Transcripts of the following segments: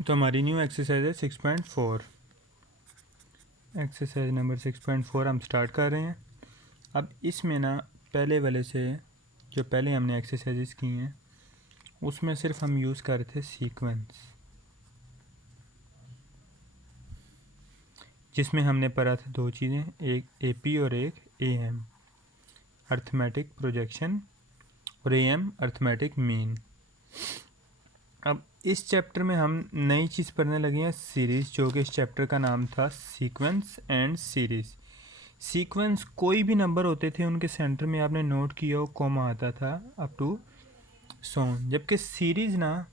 तो हमारी new exercise है 6.4। एक्सरसाइज नंबर 6.4 हम स्टार्ट कर रहे हैं। अब इसमें ना पहले वाले से जो पहले हमने एक्सरसाइजेस की हैं उसमें सिर्फ हम यूज़ कर रहे थे सीक्वेंस, जिसमें हमने पढ़ा था दो चीज़ें, एक एपी और एक एएम, अर्थमेटिक प्रोजेक्शन, और एएम अर्थमेटिक मीन। अब इस चैप्टर में हम नई चीज़ पढ़ने लगे हैं सीरीज़, जो कि इस चैप्टर का नाम था सीक्वेंस एंड सीरीज़। सीक्वेंस कोई भी नंबर होते थे उनके सेंटर में आपने नोट किया हो कॉमा आता था अप टू सोन, जबकि सीरीज़ ना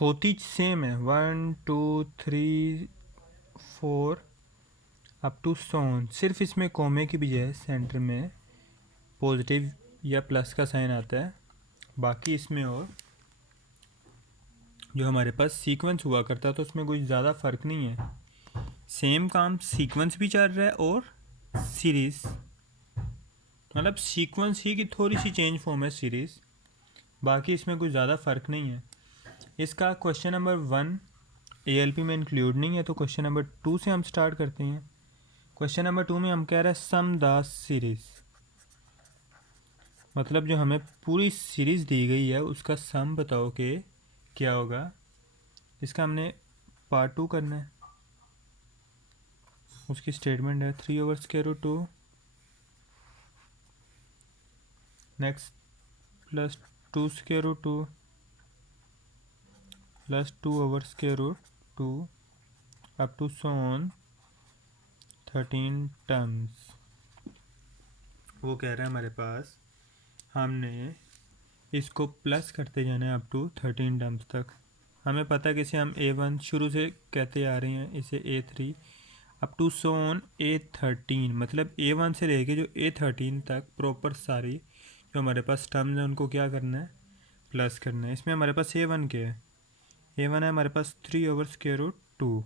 होती सेम है 1 2 3 4 अप टू सोन, सिर्फ इसमें कॉमे की बजाय सेंटर में पॉजिटिव या प्लस का साइन आता है। बाकी इसमें और जो हमारे पास सीक्वेंस हुआ करता तो उसमें कोई ज़्यादा फ़र्क नहीं है, सेम काम सीक्वेंस भी चल रहा है और सीरीज़, मतलब सीक्वेंस ही की थोड़ी सी चेंज फॉर्म है सीरीज़, बाकी इसमें कोई ज़्यादा फ़र्क नहीं है। इसका क्वेश्चन नंबर 1 एएलपी में इंक्लूड नहीं है, तो क्वेश्चन नंबर 2 से हम स्टार्ट करते हैं। क्वेश्चन नंबर 2 में हम कह रहे हैं सम द सीरीज़, मतलब जो हमें पूरी सीरीज़ दी गई है उसका सम बताओ कि क्या होगा। इसका हमने पार्ट 2 करना है। उसकी स्टेटमेंट है 3/2 next plus 2/2 plus 2/2 up to so on 13 terms. वो कह रहा है हमारे पास हमने इसको प्लस करते जाना है अप टू 13 टर्म्स तक। हमें पता है कि इसे हम A1 शुरू से कहते आ रहे हैं, इसे A3 up to Son A13, मतलब A1 से लेके जो A13 तक प्रॉपर सारी जो हमारे पास टर्म्स हैं उनको क्या करना है, प्लस करना है। इसमें हमारे पास A1 क्या है, A1 है हमारे पास 3/2।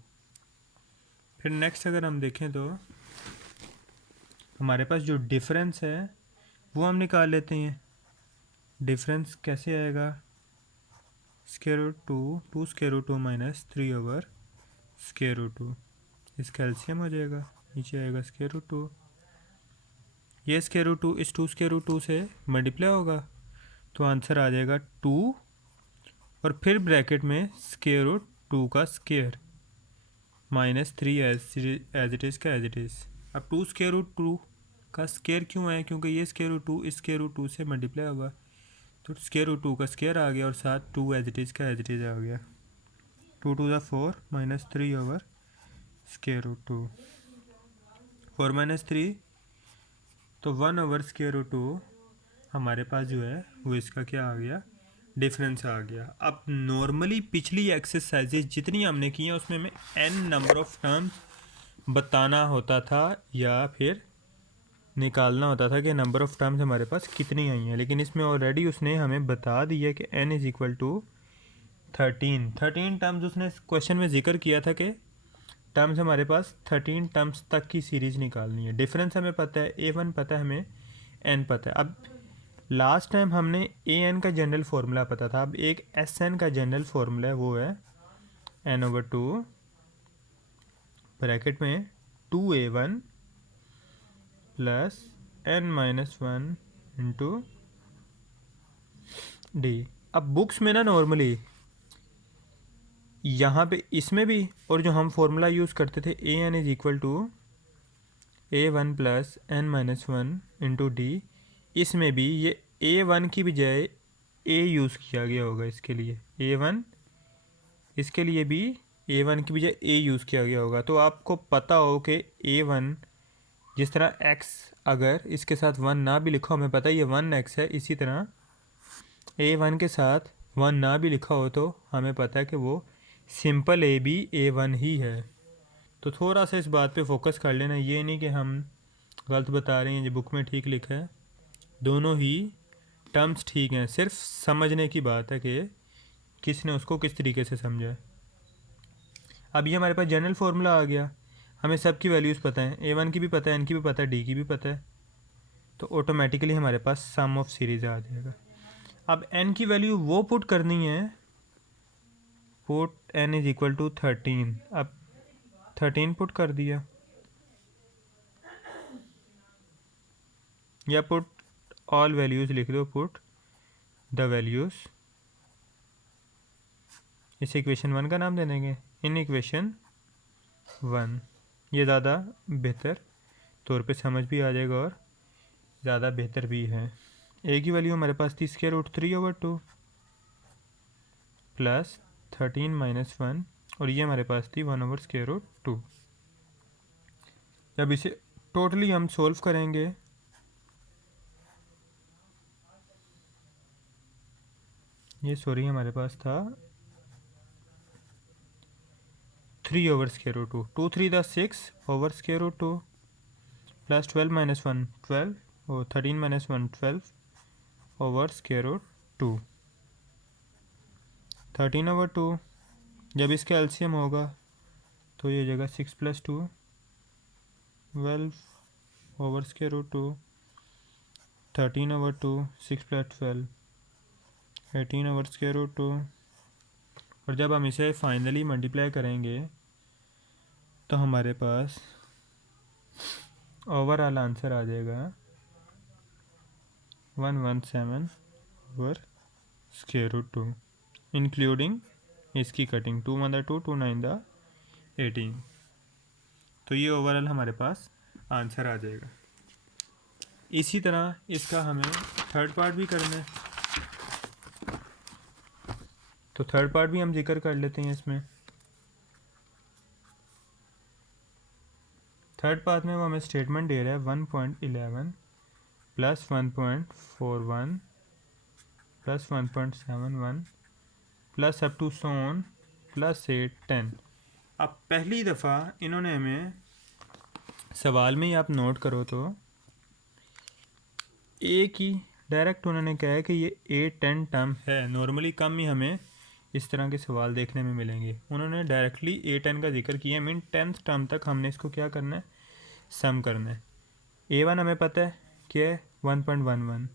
फिर नेक्स्ट अगर हम देखें तो हमारे पास जो डिफरेंस है वो हम निकाल लेते हैं। डिफरेंस कैसे आएगा, (2 माइनस 3/2), इसका एलसीएम हो जाएगा, नीचे आएगा (2). ये (2) इस 2 से मल्टीप्लाई होगा तो आंसर आ जाएगा 2, और फिर ब्रैकेट में (2 का square minus 3 as it is का एज इट इज़। अब 2 का स्केयर क्यों है, क्योंकि ये (2) इस (2) से मल्टीप्लाई होगा, तो (2) का स्केयर आ गया और साथ 2 एज इट इज़ का एज इट इज़ आ गया। 2 टू द 4 माइनस 3/2, 4 माइनस 3 तो 1/2 हमारे पास जो है वो इसका क्या आ गया, डिफरेंस आ गया। अब नॉर्मली पिछली एक्सरसाइजेज जितनी हमने की हैं उसमें हमें n नंबर ऑफ टर्म्स बताना होता था या फिर निकालना होता था कि नंबर ऑफ टर्म्स हमारे पास कितनी आई हैं, लेकिन इसमें ऑलरेडी उसने हमें बता दिया कि n is equal to 13 terms उसने क्वेश्चन में जिक्र किया था कि टर्म्स हमारे पास 13 टर्म्स तक की सीरीज़ निकालनी है। डिफरेंस हमें पता है, A1 पता है हमें, n पता है। अब लास्ट टाइम हमने AN का जनरल फार्मूला पता था, अब एक SN का जनरल फार्मूला है, वो है n/2 ब्रैकेट में 2A1 plus n-1 into D. अब बुक्स में ना नॉर्मली यहाँ पे इसमें भी और जो हम फार्मूला यूज़ करते थे AN is equal to A1 plus n-1 into d, इसमें भी ये A1 की बजाय A यूज़ किया गया होगा। इसके लिए A1, इसके लिए भी A1 की बजाय A यूज़ किया गया होगा। तो आपको पता हो कि A1 जिस तरह x अगर इसके साथ 1 ना भी लिखा हो, हमें पता है ये 1x है, इसी तरह A1 के साथ 1 ना भी लिखा हो तो हमें पता है कि वो सिंपल A भी A1 ही है। तो थोड़ा सा इस बात पे फोकस कर लेना, ये नहीं कि हम गलत बता रहे हैं, जो बुक में ठीक लिखा है दोनों ही टर्म्स ठीक हैं, सिर्फ समझने की बात है कि किसने उसको किस तरीके से समझा है। अब ये हमारे पास जनरल फार्मूला आ गया, हमें सब की वैल्यूज़ पता है, A1 की भी पता है, n की भी पता है, d की भी पता है, तो ऑटोमेटिकली हमारे पास सम ऑफ सीरीज़ आ जाएगा। अब n की वैल्यू वो पुट करनी है put n is equal to 13, अब 13 पुट कर दिया, या पुट ऑल वैल्यूज़ लिख दो, पुट द वैल्यूज़, इस इक्वेशन 1 का नाम दे देंगे इन इक्वेशन 1। ये ज़्यादा बेहतर तौर पे समझ भी आ जाएगा और ज़्यादा बेहतर भी है। ए की वैल्यू हमारे पास थी स्क्वायर रूट 3/2 प्लस 13 माइनस 1, और ये हमारे पास थी 1/√2। जब इसे टोटली हम सोल्व करेंगे ये सॉरी हमारे पास था 3/√2, 2 3 द 6/√2 प्लस 12 माइनस 1 12 और 13 माइनस 1 12/√2, 13/2। जब इसका एलसीएम होगा तो ये जगह 6 + 2 12/√2, 13/2, 6 + 12 18/√2। और जब हम इसे फाइनली मल्टीप्लाई करेंगे तो हमारे पास ओवरऑल आंसर आ जाएगा 117/√2 इंक्लूडिंग इसकी कटिंग, 2 × 2 2 9 द 18। तो ये ओवरऑल हमारे पास आंसर आ जाएगा। इसी तरह इसका हमें थर्ड पार्ट भी करना है, तो थर्ड पार्ट भी हम जिक्र कर लेते हैं इसमें। थर्ड पार्ट में वो हमें स्टेटमेंट दे रहा है 1.11 plus 1.41 plus 1.71 plus up to so on plus 8 10। अब पहली दफ़ा इन्होंने हमें सवाल में ही आप नोट करो तो ए की डायरेक्ट उन्होंने कहा है कि ये 8-10 टर्म है। नॉर्मली कम ही हमें इस तरह के सवाल देखने में मिलेंगे। उन्होंने डायरेक्टली 8-10 का जिक्र किया, मीन 10th टर्म तक हमने इसको क्या करना है, सम करना है। A1 हमें पता है क्या है 1.11।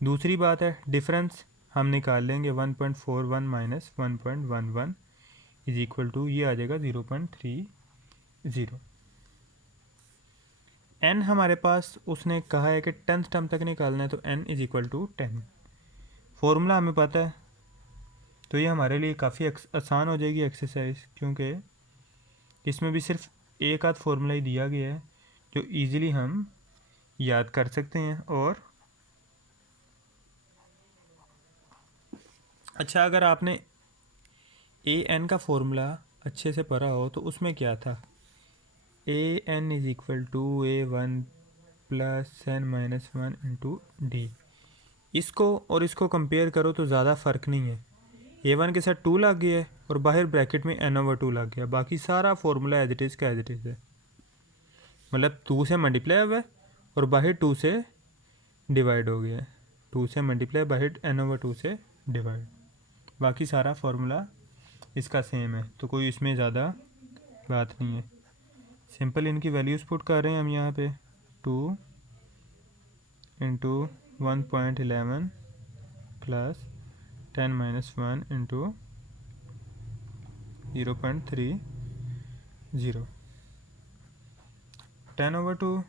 दूसरी बात है डिफरेंस हम निकाल लेंगे 1.41 माइनस 1.11 इज इक्वल टू, ये आ जाएगा 0.30। n हमारे पास उसने कहा है कि 10th टर्म तक निकालना है, तो n is equal to 10। Formula हमें पता है, तो ये हमारे लिए काफ़ी आसान हो जाएगी एक्सरसाइज, क्योंकि इसमें भी सिर्फ एक आध फॉर्मूला ही दिया गया है जो इजीली हम याद कर सकते हैं। और अच्छा, अगर आपने an का फॉर्मूला अच्छे से पढ़ा हो तो उसमें क्या था, an is equal to a1 plus n-1 into d. इसको और इसको कंपेयर करो तो ज़्यादा फ़र्क नहीं है। a1 के साथ 2 लग गया है और बाहर ब्रैकेट में n/2 लग गया, बाकी सारा फॉर्मूला एज इट इज़ का एज इट इज़ है। मतलब 2 से मल्टीप्लाई हुआ है और बाहर 2 से डिवाइड हो गया है, 2 से मल्टीप्लाई बाहर n/2 से डिवाइड, बाकी सारा फार्मूला इसका सेम है, तो कोई इसमें ज़्यादा बात नहीं है। सिंपल इनकी वैल्यूज़ पुट कर रहे हैं हम यहाँ पे, 2 इंटू 1.11 प्लस 10 माइनस 1 इंटू 0.30, 10/2।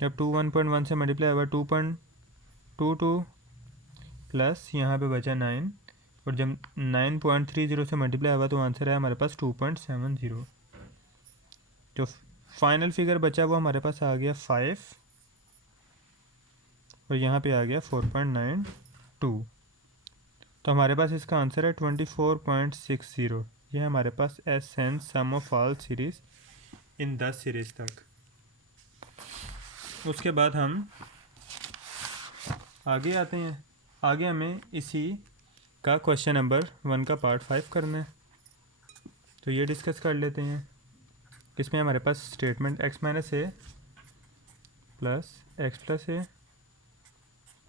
जब 2 1.1 से मल्टीप्लाई हुआ 2.22 प्लस यहाँ पे बचा 9, और जब 9.30 से मल्टीप्लाई हुआ तो आंसर है हमारे पास 2.70। जो फाइनल फिगर बचा वो हमारे पास आ गया 5, और यहाँ पे आ गया 4.92। तो हमारे पास इसका आंसर है 24.60। ये हमारे पास S n sum of all series in 10 series तक। उसके बाद हम आगे आते हैं। आगे हमें इसी का क्वेश्चन नंबर 1 का पार्ट 5 करना है, तो ये डिस्कस कर लेते हैं। इसमें हमारे पास statement x minus A plus x plus a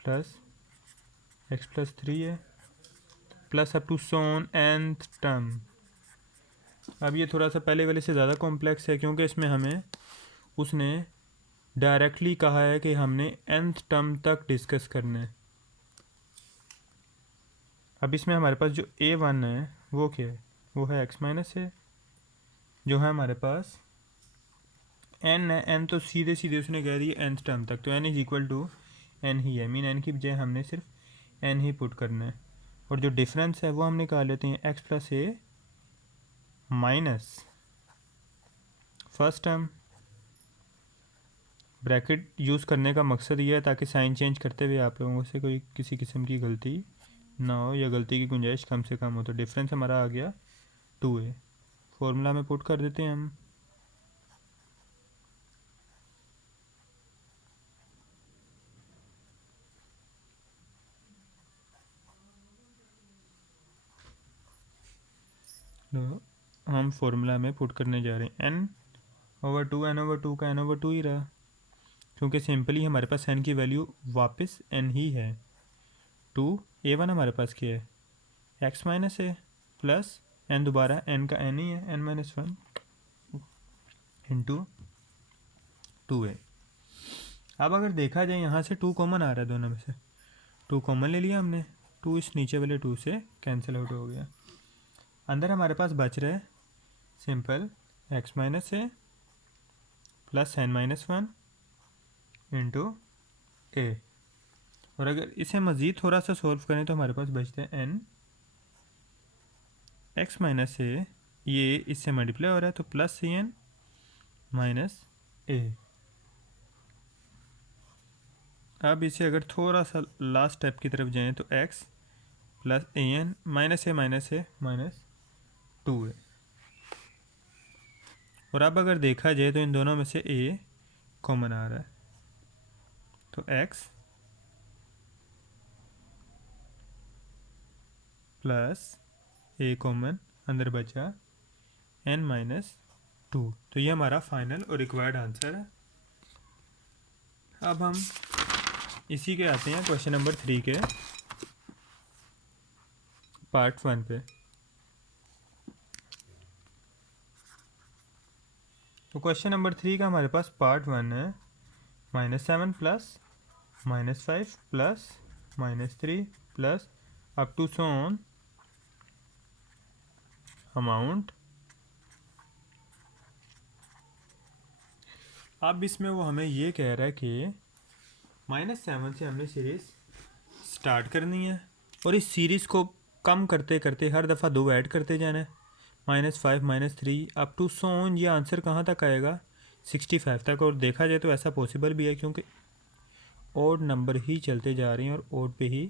plus x plus 3 है plus up to so on nth term. अब ये थोड़ा सा पहले वाले से ज़्यादा कॉम्प्लेक्स है, क्योंकि इसमें हमें उसने डायरेक्टली कहा है कि हमने nth टर्म तक डिस्कस करना है। अब इसमें हमारे पास जो a1 है वो क्या है, वो है x माइनस ए, जो है हमारे पास n है। n तो सीधे सीधे उसने कह दिया nth टर्म तक, तो n is equal to n ही है, मीन n की बजाय हमने सिर्फ n ही पुट करना है। और जो डिफरेंस है वो हम निकाल लेते हैं x plus A minus first term. Bracket use करने का मकसद ये है ताकि साइन चेंज करते हुए आप लोगों से कोई किसी किस्म की गलती ना हो, या गलती की गुंजाइश कम से कम हो। तो डिफरेंस हमारा आ गया 2a, फॉर्मूला में पुट कर देते हैं हम। तो हम फॉर्मूला में पुट करने जा रहे हैं n over two, n over two का n ओवर टू ही रहा, क्योंकि सिंपली हमारे पास n की वैल्यू वापस n ही है। 2a1 हमारे पास क्या है x माइनस ए प्लस n, दोबारा n का n ही है, n minus one into 2a। अब अगर देखा जाए यहाँ से 2 कॉमन आ रहा है, दोनों में से 2 कॉमन ले लिया हमने, 2 इस नीचे वाले 2 से कैंसिल आउट हो गया। अंदर हमारे पास बच रहा है simple x minus A plus n minus one into A. और अगर इसे मज़ीद थोड़ा सा सॉल्व करें तो हमारे पास बचते हैं n x माइनस ए, ये इससे मल्टीप्लाई हो रहा है तो प्लस सी एन माइनस ए। अब इसे अगर थोड़ा सा लास्ट स्टेप की तरफ जाएं तो x plus A N minus A minus 2 है। और अब अगर देखा जाए तो इन दोनों में से a कॉमन आ रहा है, तो x प्लस a कॉमन अंदर बचा n माइनस 2। तो ये हमारा फाइनल और रिक्वायर्ड आंसर है। अब हम इसी के आते हैं क्वेश्चन नंबर 3 के पार्ट 1 पे। तो क्वेश्चन नंबर 3 का हमारे पास पार्ट 1 है -7 plus -5 plus -3 plus up to so on amount. अब इसमें वो हमें ये कह रहा है कि -7 से हमने सीरीज़ स्टार्ट करनी है और इस सीरीज़ को कम करते करते हर दफ़ा 2 ऐड करते जाना है, -5 -3 अप टू सो ऑन। ये आंसर कहाँ तक आएगा 65 तक। और देखा जाए तो ऐसा पॉसिबल भी है क्योंकि ओड नंबर ही चलते जा रहे हैं और ओड पे ही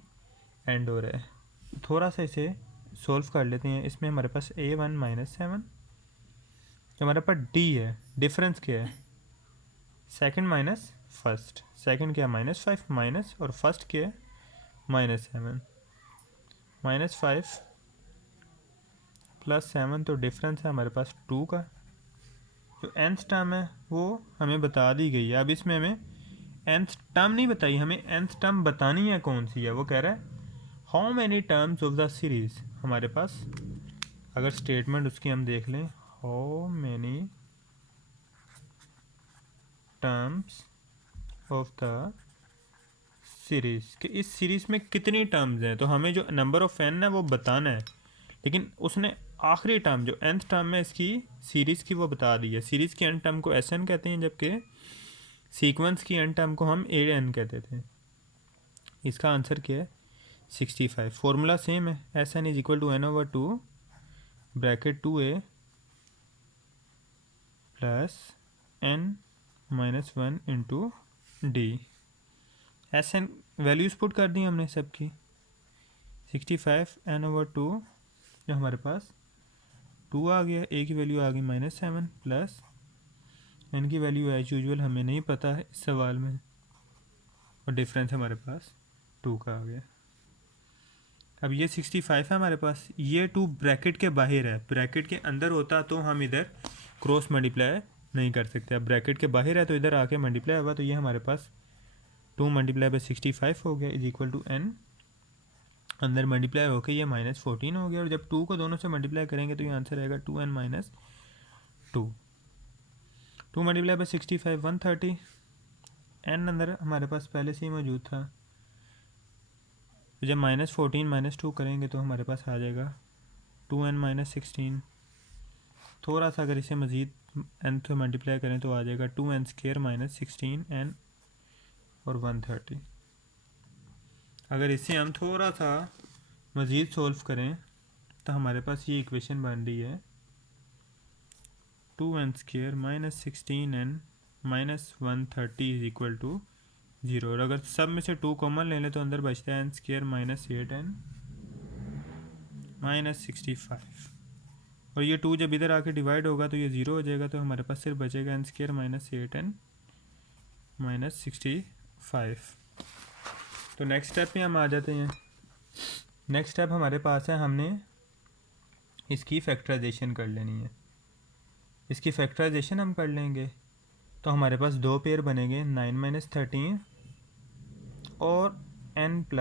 एंड हो रहा है। थोड़ा सा इसे सॉल्व कर लेते हैं। इसमें हमारे पास a1 -7, हमारे पास d है, डिफरेंस क्या है सेकंड माइनस फर्स्ट, सेकंड क्या है -5 माइनस, और फर्स्ट क्या है -7, -5 प्लस 7, तो डिफरेंस है हमारे पास 2 का। जो nth टर्म है वो हमें बता दी गई है। अब इसमें हमें nth टर्म नहीं बताई, हमें nth टर्म बतानी है कौन सी है। वो कह रहा है how many terms of the series. हमारे पास अगर स्टेटमेंट उसकी हम देख लें, how many terms of the series, कि इस सीरीज़ में कितनी टर्म्स हैं। तो हमें जो नंबर ऑफ n है वो बताना है, लेकिन उसने आखिरी टर्म जो nth टर्म है इसकी सीरीज़ की वो बता दी है। सीरीज़ की n टर्म को Sn कहते हैं, जबकि सीक्वेंस की n टर्म को हम An कहते थे। इसका आंसर क्या है 65। फॉर्मूला सेम है, Sn is equal to n over 2 bracket 2a plus n minus 1 into d. Sn values put कर दी हमने सबकी, 65 n ओवर 2, जो हमारे पास 2 आ गया, a की वैल्यू आ गई -7 प्लस n की वैल्यू एज यूजुअल हमें नहीं पता है इस सवाल में, और डिफरेंस हमारे पास 2 का आ गया। अब ये 65 है हमारे पास, ये 2 ब्रैकेट के बाहर है, ब्रैकेट के अंदर होता तो हम इधर क्रॉस मल्टीप्लाई नहीं कर सकते। अब ब्रैकेट के बाहर है तो इधर आके मल्टीप्लाई होगा, तो ये हमारे पास 2 मल्टीप्लाई बाई 65 हो गया इज इक्वल टू n, अंदर मल्टीप्लाई होकर ये -14 हो गया। और जब 2 को दोनों से मल्टीप्लाई करेंगे तो ये आंसर आएगा 2n minus 2। 2 multiply by 65 130, n अंदर हमारे पास पहले से ही मौजूद था, तो जब -14 -2 करेंगे तो हमारे पास आ जाएगा 2n - 16। थोड़ा सा अगर इसे मज़ीद n से मल्टीप्लाई करें तो आ जाएगा 2n² - 16n और 130। अगर इसे हम थोड़ा सा मज़ीद सोल्व करें तो हमारे पास ये इक्वेशन बन रही है 2n² - 16n - 130 is equal to 0। और अगर सब में से 2 कॉमन ले लें तो अंदर बचता है n² - 8n - 65। और ये 2 जब इधर आके डिवाइड होगा तो ये 0 हो जाएगा, तो हमारे पास सिर्फ बचेगा n² - 8n - 65। तो नेक्स्ट स्टेप पे हम आ जाते हैं। नेक्स्ट स्टेप हमारे पास है, हमने इसकी फैक्टराइजेशन कर लेनी है। इसकी फैक्टराइजेशन हम कर लेंगे तो हमारे पास 2 पेयर बनेंगे 9 - 13 और n +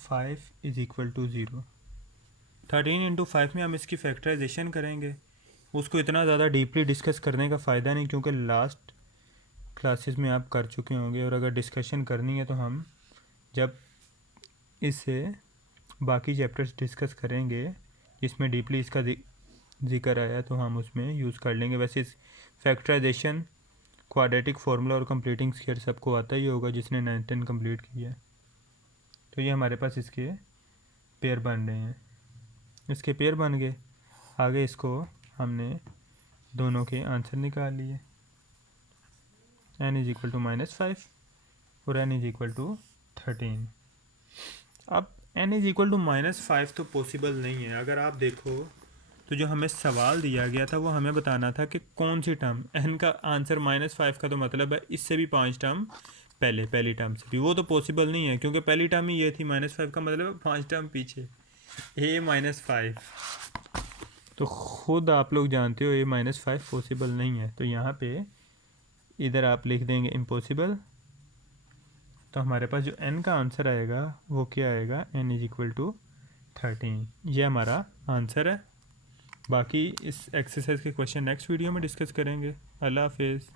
5 इज इक्वल टू 0। 13 × 5 में हम इसकी फैक्टराइजेशन करेंगे। उसको इतना ज़्यादा डीपली डिस्कस करने का फ़ायदा नहीं, क्योंकि लास्ट क्लासेस में आप कर चुके होंगे। और अगर डिस्कशन करनी है तो हम जब इससे बाकी चैप्टर्स डिस्कस करेंगे जिसमें डीपली इसका जिक्र आया तो हम उसमें यूज़ कर लेंगे। वैसे इस फैक्टराइजेशन, क्वाड्रेटिक फार्मूला और कंप्लीटिंग स्क्वायर सबको आता ही होगा जिसने 9-10 कंप्लीट किया है। तो ये हमारे पास इसके पेयर बन रहे हैं। इसके पेयर बन गए, आगे इसको हमने दोनों के आंसर निकाल लिए। n = -5 और n = 13। अब n = -5 तो पॉसिबल नहीं है। अगर आप देखो तो जो हमें सवाल दिया गया था वो हमें बताना था कि कौन सी टर्म n का आंसर -5 का, तो मतलब है इससे भी 5 टर्म पहली टर्म से भी। वो तो पॉसिबल नहीं है क्योंकि पहली टर्म ही ये थी, -5 का मतलब है 5 टर्म पीछे a - 5। तो ख़ुद आप लोग जानते हो a - 5 पॉसिबल नहीं है। तो यहाँ पे इधर आप लिख देंगे इम्पॉसिबल। तो हमारे पास जो n का आंसर आएगा वो क्या आएगा, n = 13। ये हमारा आंसर है। बाकी इस एक्सरसाइज के क्वेश्चन नेक्स्ट वीडियो में डिस्कस करेंगे। अल्लाह हाफिज़।